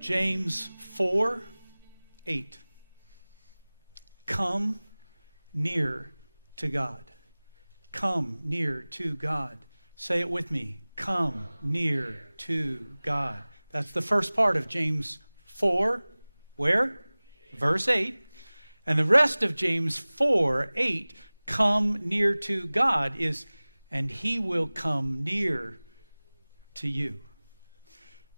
James 4:8. Come near to God. Come near to God. Say it with me. Come near to God. That's the first part of James 4. Where? Verse 8. And the rest of James 4:8, come near to God, is, and he will come near to you.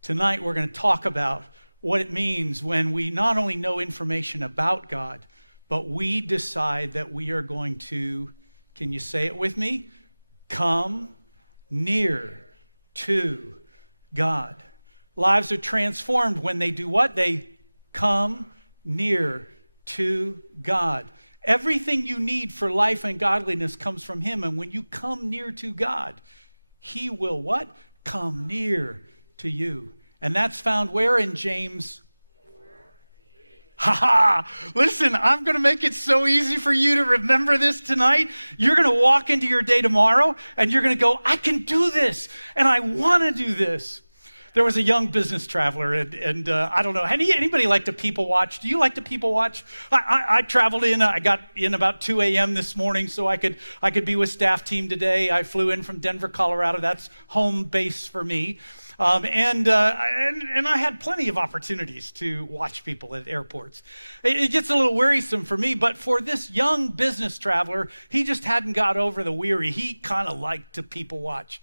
Tonight we're going to talk about what it means when we not only know information about God, but we decide that we are going to, can you say it with me? Come near to God. Lives are transformed when they do what? They come near to God. Everything you need for life and godliness comes from him. And when you come near to God, he will what? Come near to you. And that's found where in James? Listen, I'm going to make it so easy for you to remember this tonight. You're going to walk into your day tomorrow and you're going to go, I can do this and I want to do this. There was a young business traveler, and I don't know, anybody like to people watch? Do you like to people watch? I traveled in, I got in about 2 a.m. this morning so I could be with staff team today. I flew in from Denver, Colorado. That's home base for me. And I had plenty of opportunities to watch people at airports. It gets a little wearisome for me, but for this young business traveler, he just hadn't got over the weary. He kind of liked to people watch.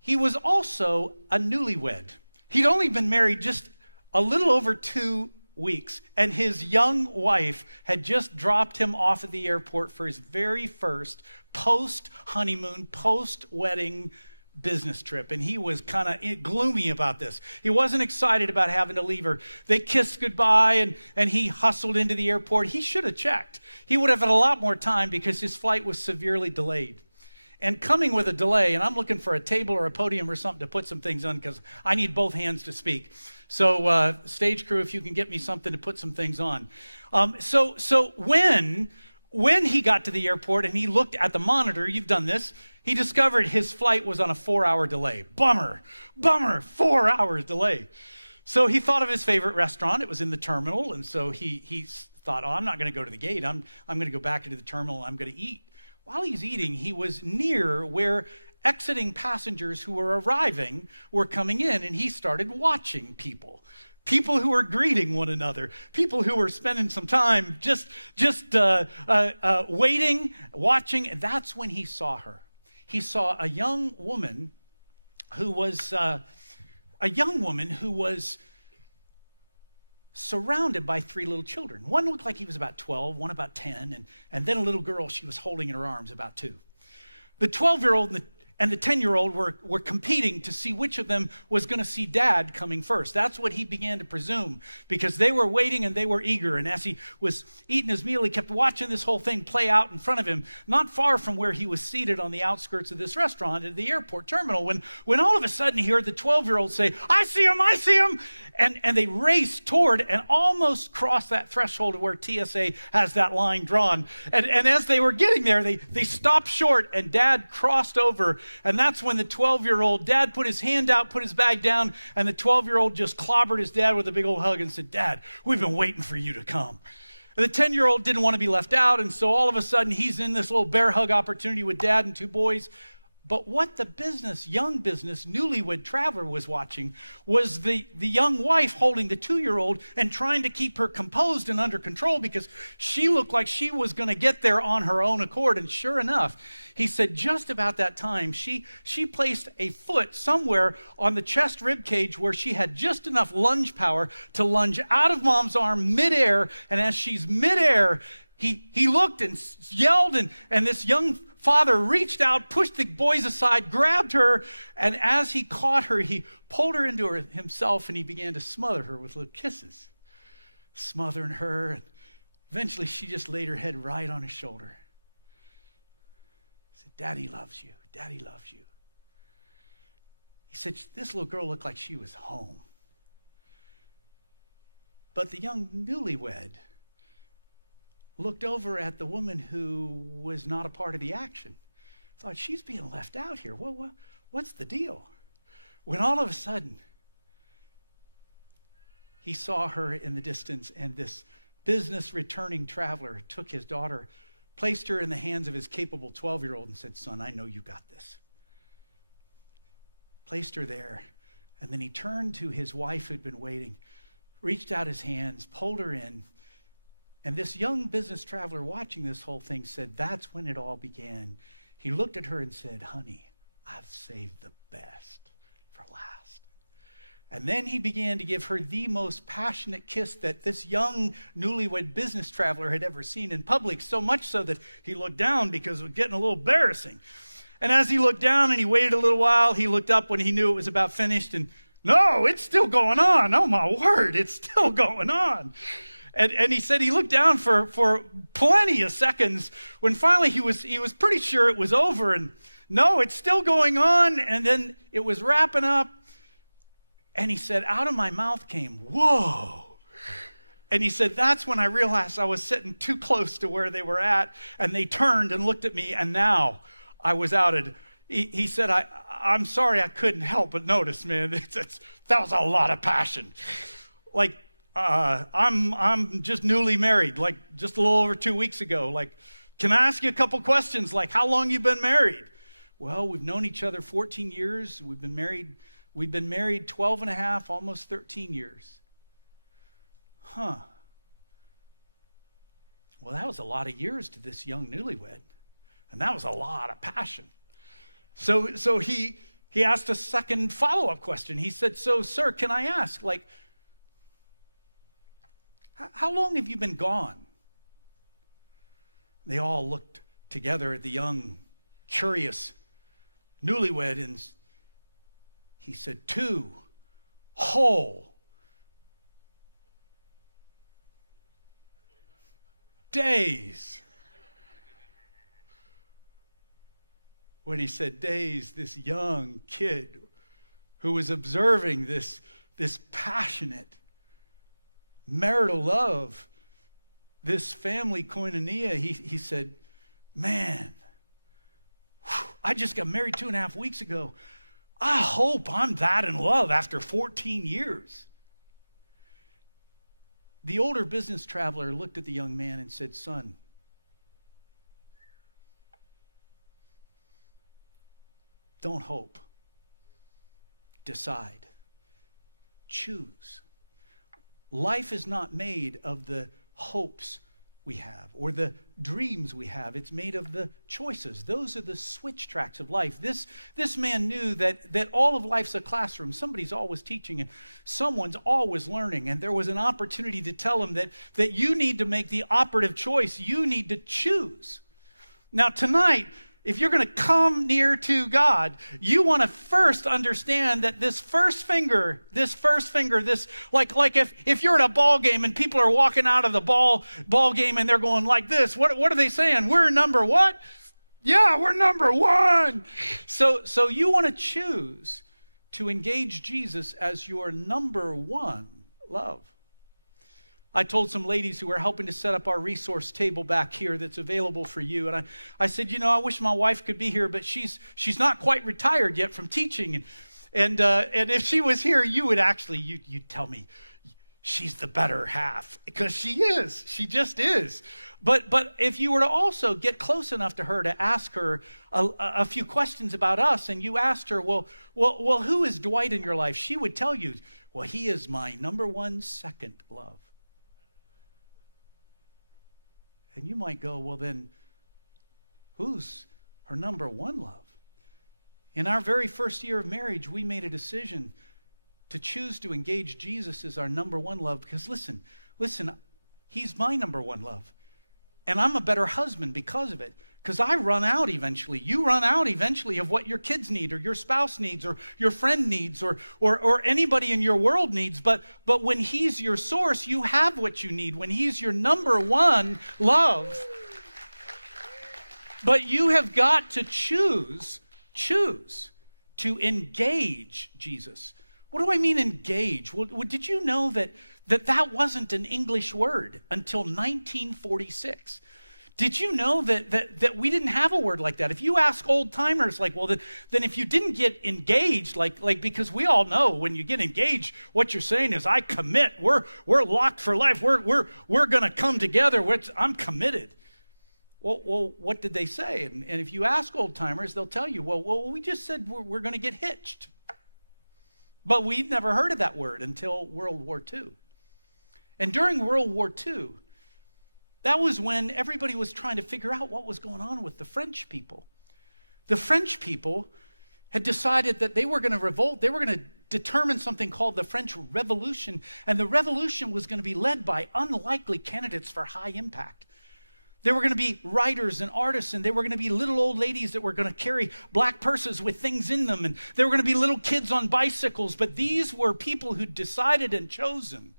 He was also a newlywed. He'd only been married just a little over 2 weeks, and his young wife had just dropped him off at the airport for his very first post-honeymoon, post-wedding business trip, and he was kind of gloomy about this. He wasn't excited about having to leave her. They kissed goodbye, and he hustled into the airport. He should have checked. He would have had a lot more time because his flight was severely delayed. And coming with a delay, and I'm looking for a table or a podium or something to put some things on because I need both hands to speak. So stage crew, if you can get me something to put some things on. So when he got to the airport and he looked at the monitor, you've done this, he discovered his flight was on a 4-hour delay. Bummer, 4 hours delay. So he thought of his favorite restaurant. It was in the terminal, and so he thought, I'm not going to go to the gate. I'm going to go back into the terminal and I'm going to eat. While he's eating, he was near where exiting passengers who were arriving were coming in, and he started watching people who were greeting one another, people who were spending some time just waiting, watching, and that's when he saw her. He saw a young woman who was surrounded by 3 little children. One looked like he was about 12, one about 10, and then a little girl she was holding in her arms, about 2. The 12-year-old and the 10-year-old were competing to see which of them was going to see Dad coming first. That's what he began to presume because they were waiting and they were eager. And as he was eating his meal, he kept watching this whole thing play out in front of him, not far from where he was seated on the outskirts of this restaurant at the airport terminal, when all of a sudden he heard the 12-year-old say, I see him. And they raced toward and almost crossed that threshold of where TSA has that line drawn. And as they were getting there, they stopped short and Dad crossed over. And that's when the 12-year-old, Dad put his hand out, put his bag down, and the 12-year-old just clobbered his dad with a big old hug and said, Dad, we've been waiting for you to come. And the 10-year-old didn't want to be left out, and so all of a sudden he's in this little bear hug opportunity with Dad and 2 boys. But what the young business, newlywed traveler was watching was the young wife holding the 2-year-old and trying to keep her composed and under control because she looked like she was going to get there on her own accord. And sure enough, he said just about that time, she placed a foot somewhere on the chest rib cage where she had just enough lunge power to lunge out of Mom's arm midair. And as she's midair, he looked and yelled, and this young father reached out, pushed the boys aside, grabbed her, and as he caught her, he pulled her into himself, and he began to smother her with little kisses, smothering her. And eventually, she just laid her head right on his shoulder. He said, Daddy loves you. Daddy loves you. He said, this little girl looked like she was home. But the young newlywed looked over at the woman who was not a part of the action. Thought, she's being left out here. What's the deal? When all of a sudden, he saw her in the distance, and this business returning traveler took his daughter, placed her in the hands of his capable 12-year-old and said, "Son, I know you got this." Placed her there, and then he turned to his wife who'd been waiting, reached out his hands, pulled her in, and this young business traveler watching this whole thing said, "That's when it all began." He looked at her and said, "Honey, I've saved the best for last." And then he began to give her the most passionate kiss that this young newlywed business traveler had ever seen in public, so much so that he looked down because it was getting a little embarrassing. And as he looked down and he waited a little while, he looked up when he knew it was about finished, and no, it's still going on. Oh my word, it's still going on. And he said he looked down for plenty of seconds when finally he was pretty sure it was over, and no, it's still going on. And then it was wrapping up. And he said, out of my mouth came, "Whoa." And he said, that's when I realized I was sitting too close to where they were at. And they turned and looked at me, and now I was outed. He said, I'm sorry I couldn't help but notice, man. That was a lot of passion. Like, I'm just newly married, like just a little over 2 weeks ago. Like, can I ask you a couple questions? Like, how long you been married? Well, we've known each other 14 years. We've been married 12 and a half, almost 13 years. Huh. Well, that was a lot of years to this young newlywed. And that was a lot of passion. So he asked a second follow-up question. He said, "So, sir, can I ask, like, how long have you been gone?" They all looked together at the young, curious newlywed, and he said, 2 whole days. When he said days, this young kid who was observing this passionate marital love, this family koinonia, he said, "Man, I just got married 2.5 weeks ago. I hope I'm that in love after 14 years. The older business traveler looked at the young man and said, "Son, don't hope. Decide. Choose. Life is not made of the hopes we have or the dreams we have. It's made of the choices. Those are the switch tracks of life." This man knew that all of life's a classroom. Somebody's always teaching and someone's always learning. And there was an opportunity to tell him that you need to make the operative choice. You need to choose. Now tonight, if you're going to come near to God, you want to first understand that this first finger, like if you're at a ball game and people are walking out of the ball game and they're going like this, what are they saying? We're number what? Yeah, we're number 1. So you want to choose to engage Jesus as your number 1 love. I told some ladies who were helping to set up our resource table back here that's available for you. And I said, I wish my wife could be here, but she's not quite retired yet from teaching. And if she was here, you would actually, you'd tell me she's the better half, because she is. She just is. But if you were to also get close enough to her to ask her a few questions about us, and you asked her, well, who is Dwight in your life? She would tell you, well, he is my number 1 second love. And you might go, well, then who's her number 1 love? In our very first year of marriage, we made a decision to choose to engage Jesus as our number 1 love, because listen, he's my number 1 love. And I'm a better husband because of it, because I run out eventually. You run out eventually of what your kids need or your spouse needs or your friend needs or anybody in your world needs. But when he's your source, you have what you need. When he's your number 1 love. But you have got to choose to engage Jesus. What do I mean engage? Well, did you know that wasn't an English word until 1946? Did you know that we didn't have a word like that? If you ask old timers, like, well, then if you didn't get engaged, like because we all know when you get engaged, what you're saying is, I commit. We're locked for life. We're gonna come together. I'm committed. Well, what did they say? And if you ask old timers, they'll tell you, well, we just said we're gonna get hitched. But we'd never heard of that word until World War II. And during World War II, that was when everybody was trying to figure out what was going on with the French people. The French people had decided that they were going to revolt. They were going to determine something called the French Revolution. And the revolution was going to be led by unlikely candidates for high impact. There were going to be writers and artists, and there were going to be little old ladies that were going to carry black purses with things in them, and there were going to be little kids on bicycles. But these were people who decided and chosen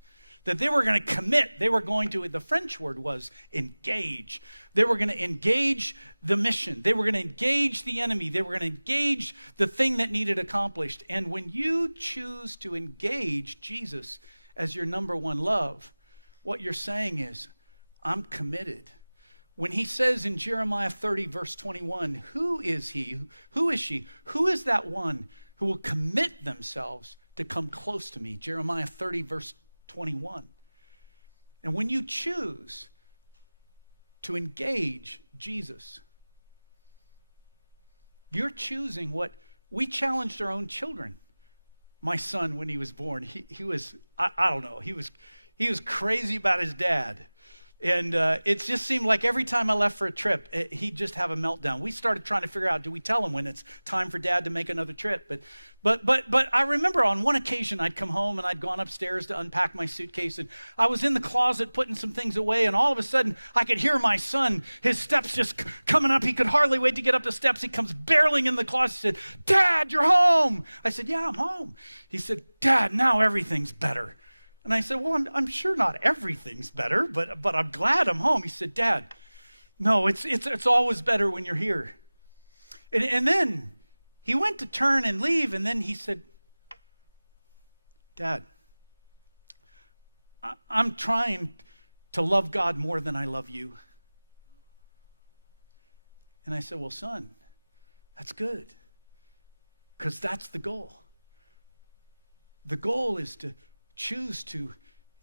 that they were going to commit. They were going to, the French word was engage. They were going to engage the mission. They were going to engage the enemy. They were going to engage the thing that needed accomplished. And when you choose to engage Jesus as your number one love, what you're saying is, I'm committed. When he says in Jeremiah 30, verse 21, who is he? Who is she? Who is that one who will commit themselves to come close to me? Jeremiah 30, verse 21. And when you choose to engage Jesus, you're choosing what we challenged our own children. My son, when he was born, he was, I don't know, he was crazy about his dad. And it just seemed like every time I left for a trip, he'd just have a meltdown. We started trying to figure out, do we tell him when it's time for dad to make another trip? But I remember on one occasion I'd come home and I'd gone upstairs to unpack my suitcase, and I was in the closet putting some things away, and all of a sudden I could hear my son, his steps just coming up. He could hardly wait to get up the steps. He comes barreling in the closet. He said, Dad, you're home. I said, yeah, I'm home. He said, Dad, now everything's better. And I said, well, I'm sure not everything's better, but I'm glad I'm home. He said, Dad, no, it's always better when you're here. And then he went to turn and leave, and then he said, Dad, I'm trying to love God more than I love you. And I said, well, son, that's good, because that's the goal. The goal is to choose to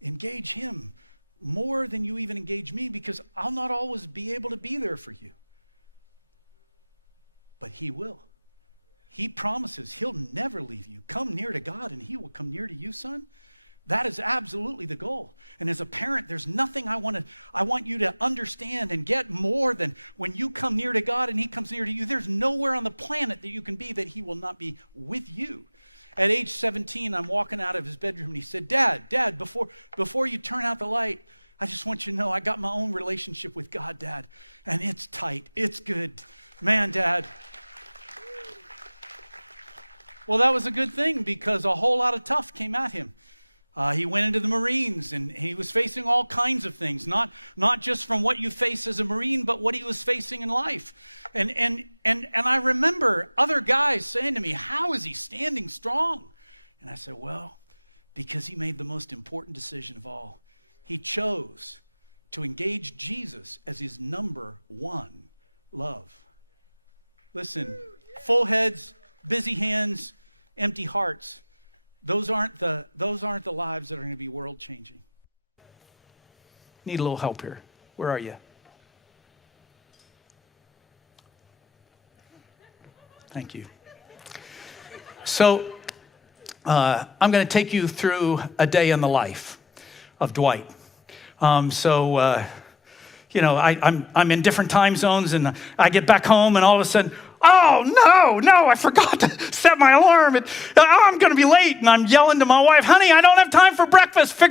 engage him more than you even engage me, because I'll not always be able to be there for you. But he will. He promises he'll never leave you. Come near to God and he will come near to you, son. That is absolutely the goal. And as a parent, there's nothing I want you to understand and get more than when you come near to God and he comes near to you. There's nowhere on the planet that you can be that he will not be with you. At age 17, I'm walking out of his bedroom and he said, Dad, before you turn out the light, I just want you to know I got my own relationship with God, Dad. And it's tight. It's good. Man, Dad. Well, that was a good thing, because a whole lot of tough came at him. He went into the Marines, and he was facing all kinds of things, not just from what you face as a Marine, but what he was facing in life. And I remember other guys saying to me, how is he standing strong? And I said, well, because he made the most important decision of all. He chose to engage Jesus as his number one love. Listen, full heads, busy hands, empty hearts. Those aren't the lives that are going to be world changing. Need a little help here. Where are you? Thank you. So I'm going to take you through a day in the life of Dwight. I'm in different time zones, and I get back home, and all of a sudden, oh, no, I forgot to set my alarm. I'm going to be late. And I'm yelling to my wife, honey, I don't have time for breakfast. Just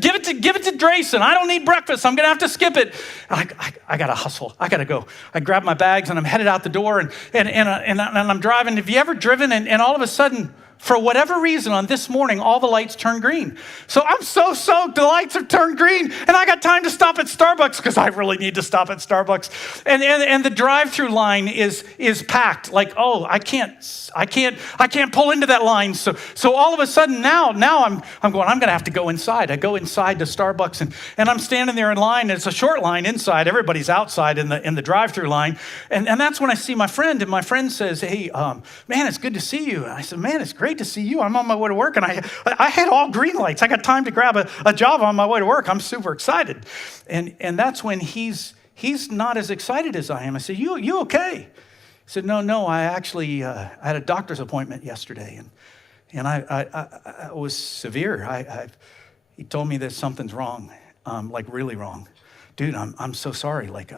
give it to Drayson. I don't need breakfast. I'm going to have to skip it. I got to hustle. I got to go. I grab my bags and I'm headed out the door, and I'm driving. Have you ever driven and all of a sudden, for whatever reason, on this morning, all the lights turned green. So I'm so stoked the lights have turned green, and I got time to stop at Starbucks because I really need to stop at Starbucks. And the drive-through line is packed. Like, oh, I can't pull into that line. So all of a sudden now I'm going to have to go inside. I go inside to Starbucks, and I'm standing there in line. It's a short line inside. Everybody's outside in the drive-through line, and that's when I see my friend, and my friend says, "Hey, man, it's good to see you." And I said, "Man, it's great to see you. I'm on my way to work," and I had all green lights. I got time to grab a job on my way to work. I'm super excited. And that's when he's not as excited as I am. I said, you okay? He said, no, I actually had a doctor's appointment yesterday, and I was severe. He told me that something's wrong, like really wrong. Dude, I'm so sorry. Like,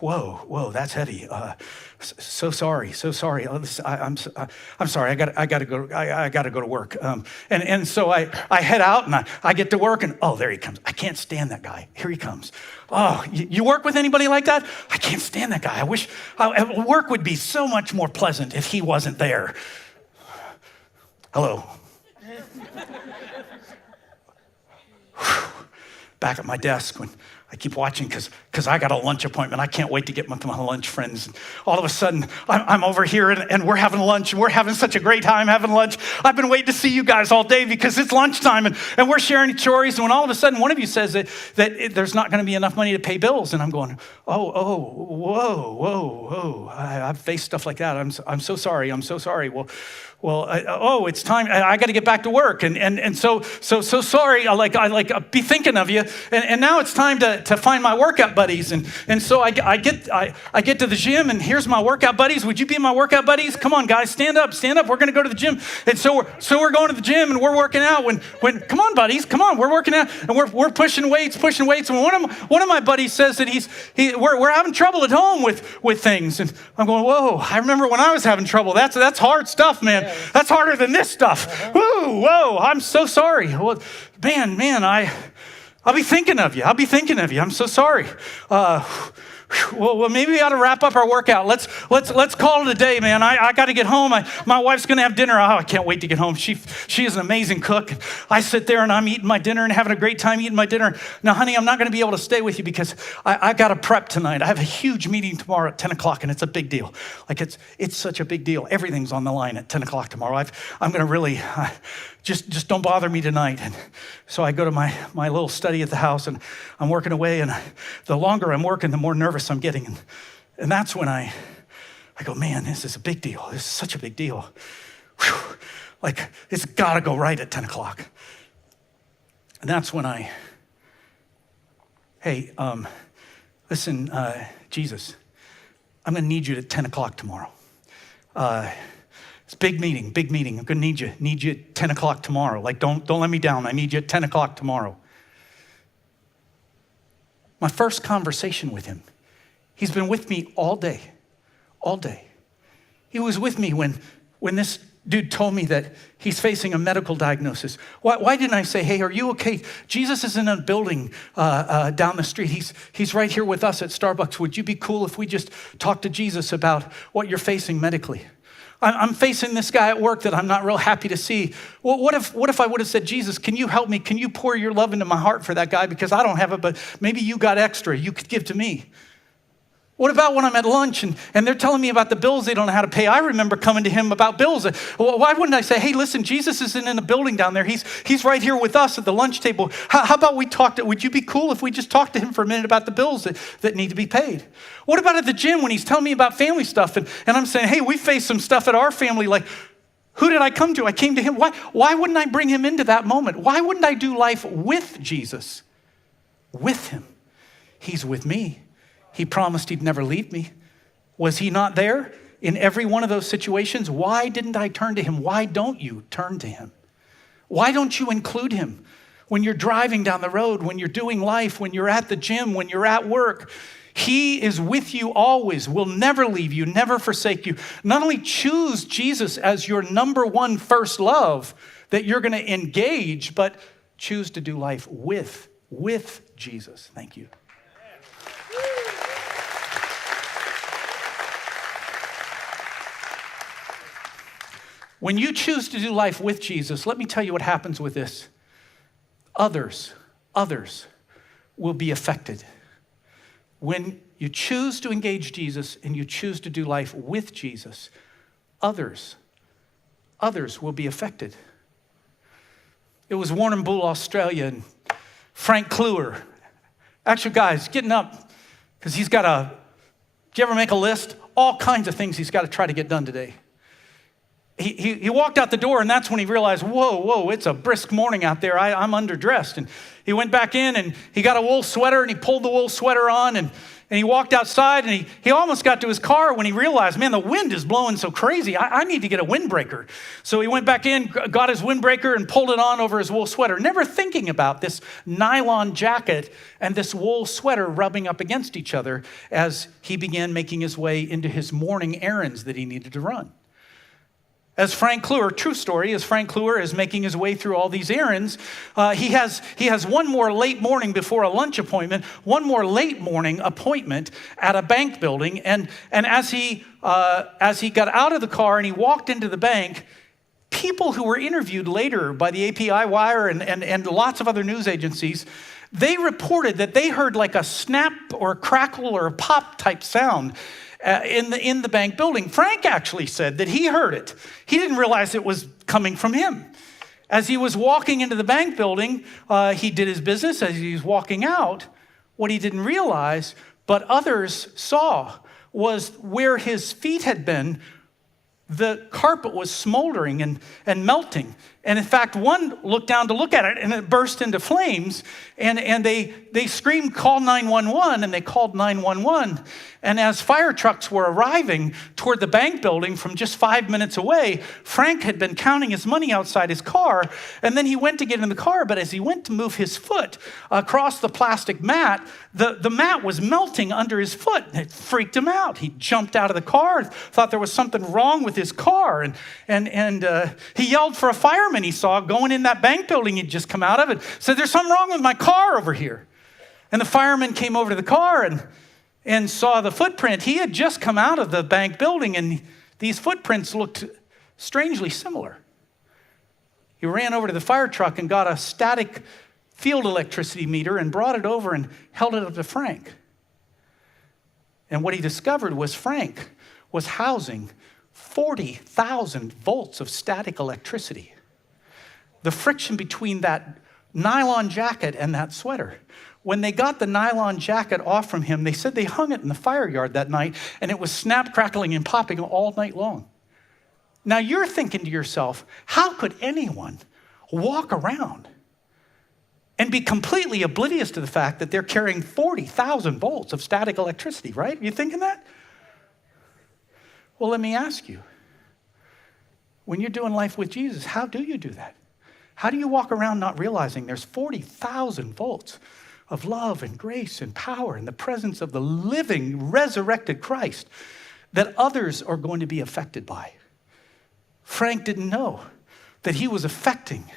whoa, that's heavy. So sorry. I'm sorry. I gotta go to work. And so I head out, and I get to work, and oh, there he comes. I can't stand that guy. Here he comes. Oh, you work with anybody like that? I can't stand that guy. I wish work would be so much more pleasant if he wasn't there. Hello. Back at my desk when I keep watching because I got a lunch appointment. I can't wait to get with my lunch friends. And all of a sudden, I'm over here and we're having lunch, and we're having such a great time having lunch. I've been waiting to see you guys all day because it's lunchtime, and we're sharing stories. And when all of a sudden one of you says that there's not going to be enough money to pay bills, and I'm going, whoa, I've faced stuff like that. I'm so sorry. Well, it's time. I got to get back to work, and so sorry. I be thinking of you, and now it's time to find my workout buddies, and so I get to the gym, and here's my workout buddies. Would you be my workout buddies? Come on, guys, stand up. We're going to go to the gym, and so we're going to the gym, and we're working out. When come on, buddies, come on, we're working out, and we're pushing weights, and one of my buddies says that we're having trouble at home with things, and I'm going, whoa, I remember when I was having trouble. That's hard stuff, man. That's harder than this stuff. Whoa, I'm so sorry. Well, man, I'll be thinking of you. I'm so sorry. Well, maybe we ought to wrap up our workout. Let's call it a day, man. I got to get home. My wife's going to have dinner. Oh, I can't wait to get home. She is an amazing cook. I sit there and I'm eating my dinner and having a great time eating my dinner. Now, honey, I'm not going to be able to stay with you because I got to prep tonight. I have a huge meeting tomorrow at 10 o'clock, and it's a big deal. Like it's such a big deal. Everything's on the line at 10 o'clock tomorrow. I'm going to really... Just don't bother me tonight. And so I go to my little study at the house, and I'm working away, and the longer I'm working, the more nervous I'm getting. And that's when I go, man, this is a big deal. This is such a big deal. Whew. Like, it's got to go right at 10 o'clock. And that's when hey, listen, Jesus, I'm going to need you at 10 o'clock tomorrow. It's a big meeting. I'm going to need you at 10 o'clock tomorrow. Like, don't let me down. I need you at 10 o'clock tomorrow. My first conversation with him, he's been with me all day. He was with me when this dude told me that he's facing a medical diagnosis. Why didn't I say, hey, are you okay? Jesus is in a building down the street. He's right here with us at Starbucks. Would you be cool if we just talk to Jesus about what you're facing medically? I'm facing this guy at work that I'm not real happy to see. Well, what if I would have said, Jesus, can you help me? Can you pour your love into my heart for that guy? Because I don't have it, but maybe you got extra you could give to me. What about when I'm at lunch and they're telling me about the bills they don't know how to pay? I remember coming to him about bills. Why wouldn't I say, hey, listen, Jesus isn't in the building down there. He's right here with us at the lunch table. How about we talk would you be cool if we just talked to him for a minute about the bills that need to be paid? What about at the gym when he's telling me about family stuff and I'm saying, hey, we face some stuff at our family, like, who did I come to? I came to him. Why wouldn't I bring him into that moment? Why wouldn't I do life with Jesus? With him. He's with me. He promised he'd never leave me. Was he not there in every one of those situations? Why didn't I turn to him? Why don't you turn to him? Why don't you include him when you're driving down the road, when you're doing life, when you're at the gym, when you're at work? He is with you always, will never leave you, never forsake you. Not only choose Jesus as your number one first love that you're going to engage, but choose to do life with Jesus. Thank you. When you choose to do life with Jesus, let me tell you what happens with this. Others will be affected. When you choose to engage Jesus and you choose to do life with Jesus, others will be affected. It was Warrnambool, Australia, and Frank Kluwer. Actually, guys, getting up, because he's got do you ever make a list? All kinds of things he's got to try to get done today. He walked out the door, and that's when he realized, whoa, it's a brisk morning out there. I'm underdressed. And he went back in, and he got a wool sweater, and he pulled the wool sweater on, and he walked outside, and he almost got to his car when he realized, man, the wind is blowing so crazy. I need to get a windbreaker. So he went back in, got his windbreaker, and pulled it on over his wool sweater, never thinking about this nylon jacket and this wool sweater rubbing up against each other as he began making his way into his morning errands that he needed to run. As Frank Kluwer, true story, as Frank Kluwer is making his way through all these errands, he has one more late morning before a lunch appointment, one more late morning appointment at a bank building. And as he got out of the car and he walked into the bank, people who were interviewed later by the API Wire and lots of other news agencies, they reported that they heard like a snap or a crackle or a pop type sound in the bank building. Frank actually said that he heard it. He didn't realize it was coming from him. As he was walking into the bank building, he did his business. As he was walking out, what he didn't realize, but others saw, was where his feet had been, the carpet was smoldering and melting. And in fact, one looked down to look at it, and it burst into flames. And they screamed, call 911, and they called 911. And as fire trucks were arriving toward the bank building from just 5 minutes away, Frank had been counting his money outside his car, and then he went to get in the car, but as he went to move his foot across the plastic mat, the mat was melting under his foot, and it freaked him out. He jumped out of the car, thought there was something wrong with his car, and he yelled for a fireman he saw going in that bank building he'd just come out of, and said, there's something wrong with my car over here. And the fireman came over to the car and saw the footprint. He had just come out of the bank building, and these footprints looked strangely similar. He ran over to the fire truck and got a static field electricity meter and brought it over and held it up to Frank. And what he discovered was Frank was housing 40,000 volts of static electricity. The friction between that nylon jacket and that sweater. When they got the nylon jacket off from him, they said they hung it in the fire yard that night, and it was snap, crackling, and popping all night long. Now you're thinking to yourself, how could anyone walk around and be completely oblivious to the fact that they're carrying 40,000 volts of static electricity, right? You thinking that? Well, let me ask you, when you're doing life with Jesus, how do you do that? How do you walk around not realizing there's 40,000 volts of love and grace and power in the presence of the living, resurrected Christ that others are going to be affected by? Frank didn't know that he was affecting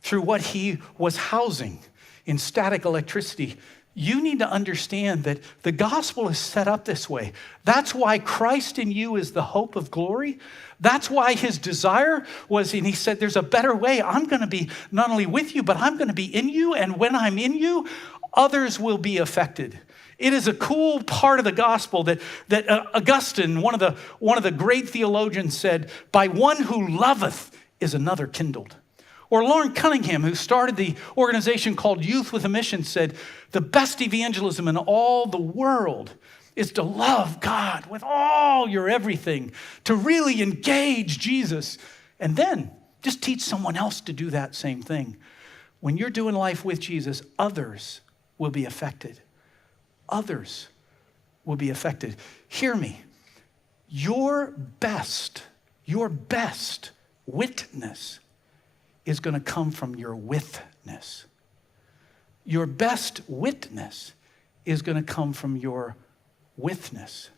through what he was housing in static electricity. You need to understand that the gospel is set up this way. That's why Christ in you is the hope of glory. That's why his desire was, and he said, there's a better way. I'm going to be not only with you, but I'm going to be in you. And when I'm in you, others will be affected. It is a cool part of the gospel that Augustine, one of the great theologians, said, by one who loveth is another kindled. Or Lauren Cunningham, who started the organization called Youth with a Mission, said, the best evangelism in all the world is to love God with all your everything, to really engage Jesus, and then just teach someone else to do that same thing. When you're doing life with Jesus, others will be affected. Others will be affected. Hear me. Your best witness is going to come from your witness. Your best witness is going to come from your witness.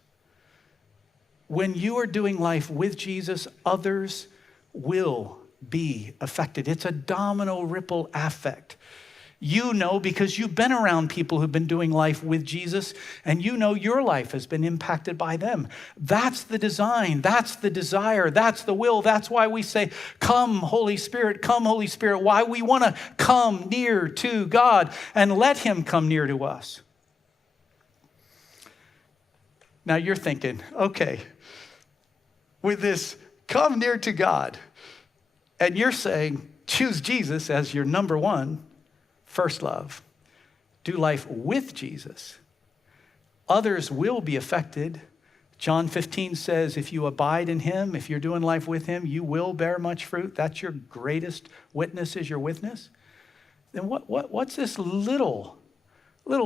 When you are doing life with Jesus, others will be affected. It's a domino ripple effect. You know because you've been around people who've been doing life with Jesus, and you know your life has been impacted by them. That's the design. That's the desire. That's the will. That's why we say, come, Holy Spirit, come, Holy Spirit. Why we want to come near to God and let him come near to us. Now you're thinking, okay, with this come near to God, and you're saying, choose Jesus as your number one, first love. Do life with Jesus. Others will be affected. John 15 says, if you abide in him, if you're doing life with him, you will bear much fruit. That's your greatest witness, is your witness. Then what's this little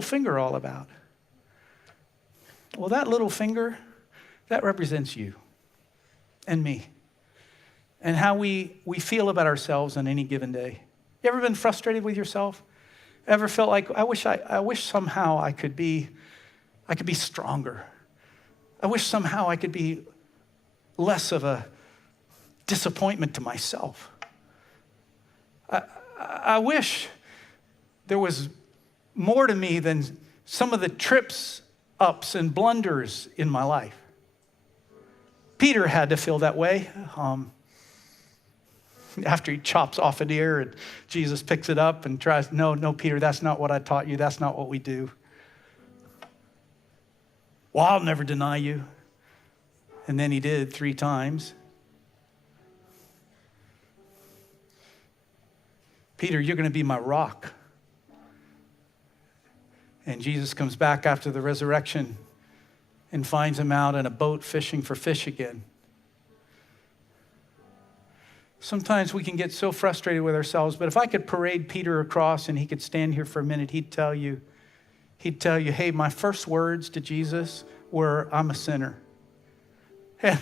finger all about? Well, that little finger, that represents you and me and how we feel about ourselves on any given day. You ever been frustrated with yourself? Ever felt like, I wish somehow I could be stronger. I wish somehow I could be less of a disappointment to myself. I wish there was more to me than some of the trips, ups, and blunders in my life. Peter had to feel that way. After he chops off an ear and Jesus picks it up and tries, no, Peter, that's not what I taught you. That's not what we do. Well, I'll never deny you. And then he did 3 times. Peter, you're going to be my rock. And Jesus comes back after the resurrection and finds him out in a boat fishing for fish again. Sometimes we can get so frustrated with ourselves, but if I could parade Peter across and he could stand here for a minute, he'd tell you, hey, my first words to Jesus were, I'm a sinner. And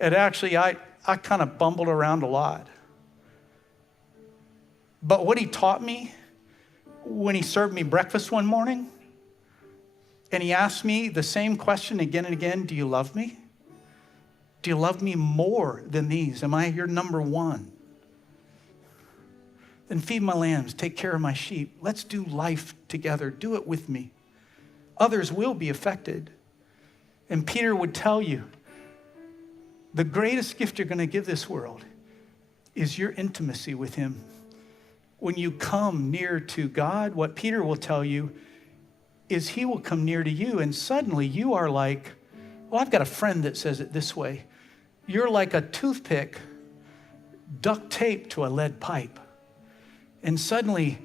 actually, I kind of bumbled around a lot. But what he taught me when he served me breakfast one morning, and he asked me the same question again and again, do you love me? Do you love me more than these? Am I your number one? Then feed my lambs, take care of my sheep. Let's do life together. Do it with me. Others will be affected. And Peter would tell you, the greatest gift you're going to give this world is your intimacy with him. When you come near to God, what Peter will tell you is he will come near to you, and suddenly you are like, well, I've got a friend that says it this way. You're like a toothpick duct taped to a lead pipe. And suddenly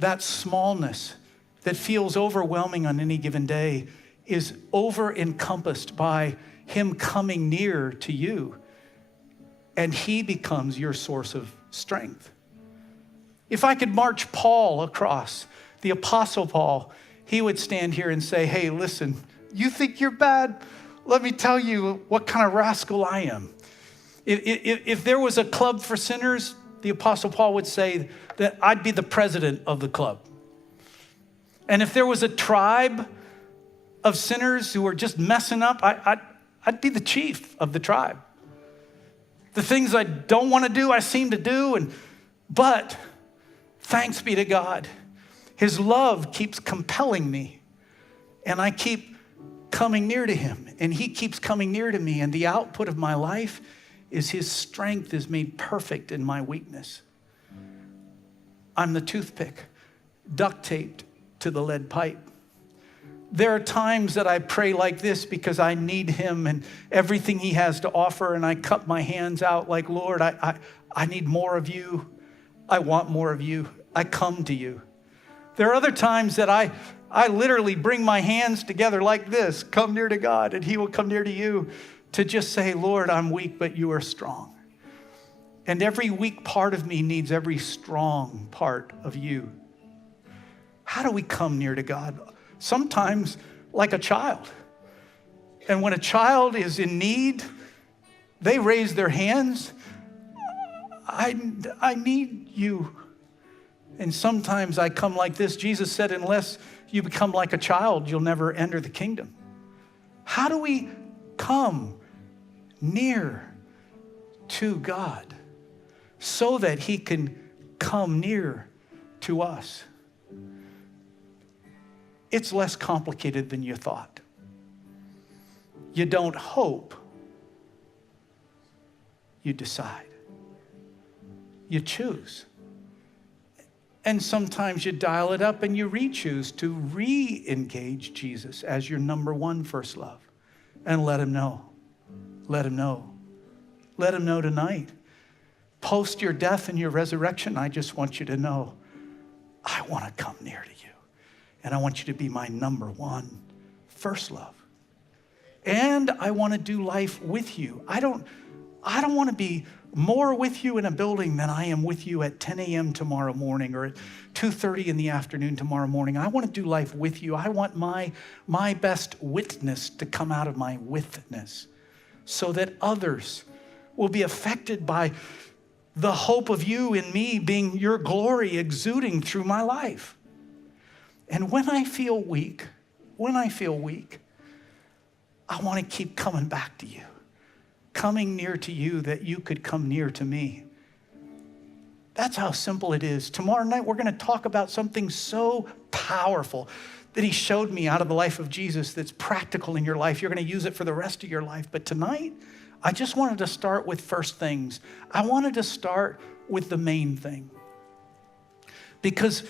that smallness that feels overwhelming on any given day is over-encompassed by him coming near to you. And he becomes your source of strength. If I could march Paul across, the Apostle Paul, he would stand here and say, hey, listen, you think you're bad? Let me tell you what kind of rascal I am. If there was a club for sinners, the Apostle Paul would say that I'd be the president of the club. And if there was a tribe of sinners who were just messing up, I'd be the chief of the tribe. The things I don't want to do, I seem to do. But thanks be to God, his love keeps compelling me. And I keep coming near to him, and he keeps coming near to me, and the output of my life is his strength is made perfect in my weakness. I'm the toothpick, duct taped to the lead pipe. There are times that I pray like this because I need him and everything he has to offer, and I cup my hands out like, Lord, I need more of you. I want more of you. I come to you. There are other times that I literally bring my hands together like this, come near to God, and he will come near to you to just say, Lord, I'm weak, but you are strong. And every weak part of me needs every strong part of you. How do we come near to God? Sometimes like a child. And when a child is in need, they raise their hands. I need you. And sometimes I come like this. Jesus said, unless you become like a child, you'll never enter the kingdom. How do we come near to God so that he can come near to us? It's less complicated than you thought. You don't hope. You decide. You choose. And sometimes you dial it up and you re-choose to re-engage Jesus as your number one first love. And let him know. Let him know. Let him know tonight. Post your death and your resurrection, I just want you to know, I want to come near to you. And I want you to be my number one first love. And I want to do life with you. I don't want to be more with you in a building than I am with you at 10 a.m. tomorrow morning or at 2:30 in the afternoon tomorrow morning. I want to do life with you. I want my best witness to come out of my witness so that others will be affected by the hope of you in me being your glory exuding through my life. And when I feel weak, I want to keep coming back to you, coming near to you that you could come near to me. That's how simple it is. Tomorrow night, we're going to talk about something so powerful that he showed me out of the life of Jesus that's practical in your life. You're going to use it for the rest of your life. But tonight, I just wanted to start with first things. I wanted to start with the main thing. Because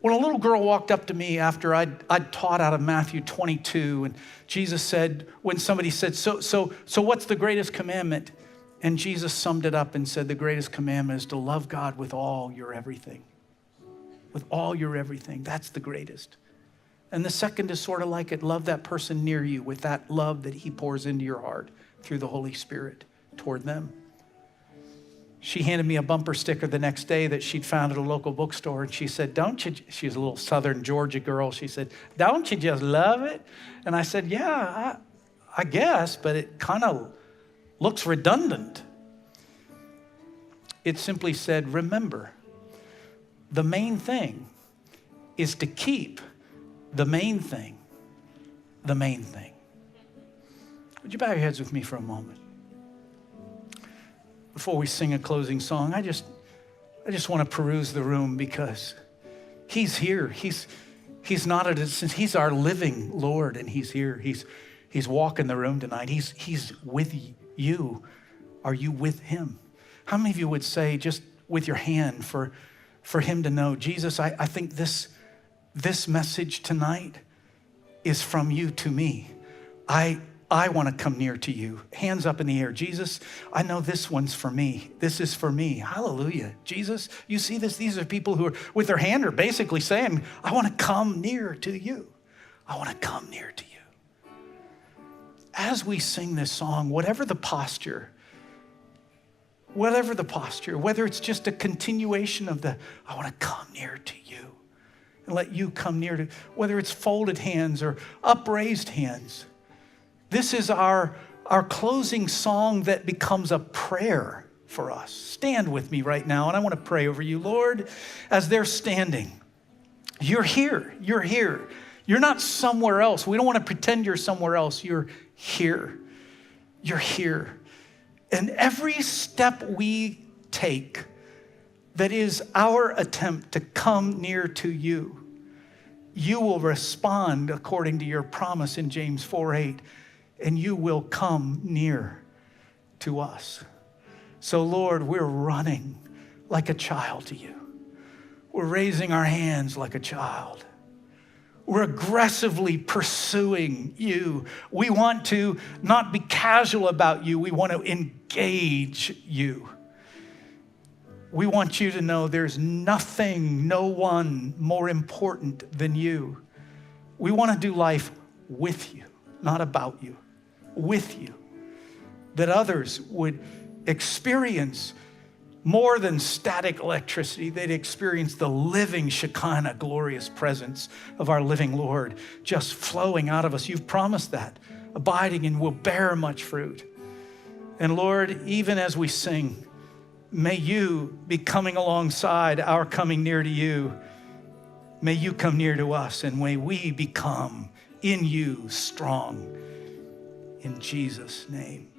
when a little girl walked up to me after I'd taught out of Matthew 22, and Jesus said, when somebody said, so what's the greatest commandment? And Jesus summed it up and said, the greatest commandment is to love God with all your everything. With all your everything. That's the greatest. And the second is sort of like it, love that person near you with that love that he pours into your heart through the Holy Spirit toward them. She handed me a bumper sticker the next day that she'd found at a local bookstore. And she said, she's a little Southern Georgia girl. She said, don't you just love it? And I said, yeah, I guess, but it kind of looks redundant. It simply said, remember, the main thing is to keep the main thing, the main thing. Would you bow your heads with me for a moment? Before we sing a closing song, I just want to peruse the room because he's here. He's not a distance. He's our living Lord, and he's here. He's walking the room tonight. He's with you. Are you with him? How many of you would say, just with your hand, for him to know, Jesus, I think this message tonight is from you to me. I want to come near to you. Hands up in the air. Jesus, I know this one's for me. This is for me. Hallelujah. Jesus, you see this? These are people who are with their hand are basically saying, I want to come near to you. I want to come near to you. As we sing this song, whatever the posture, whether it's just a continuation of I want to come near to you and let you come near to, whether it's folded hands or upraised hands, this is our closing song that becomes a prayer for us. Stand with me right now, and I want to pray over you. Lord, as they're standing, you're here. You're here. You're not somewhere else. We don't want to pretend you're somewhere else. You're here. You're here. And every step we take that is our attempt to come near to you, you will respond according to your promise in James 4:8. And you will come near to us. So Lord, we're running like a child to you. We're raising our hands like a child. We're aggressively pursuing you. We want to not be casual about you. We want to engage you. We want you to know there's nothing, no one more important than you. We want to do life with you, not about you. With you, that others would experience more than static electricity. They'd experience the living Shekinah, glorious presence of our living Lord just flowing out of us. You've promised that, abiding and will bear much fruit. And Lord, even as we sing, may you be coming alongside our coming near to you. May you come near to us, and may we become in you strong. In Jesus' name.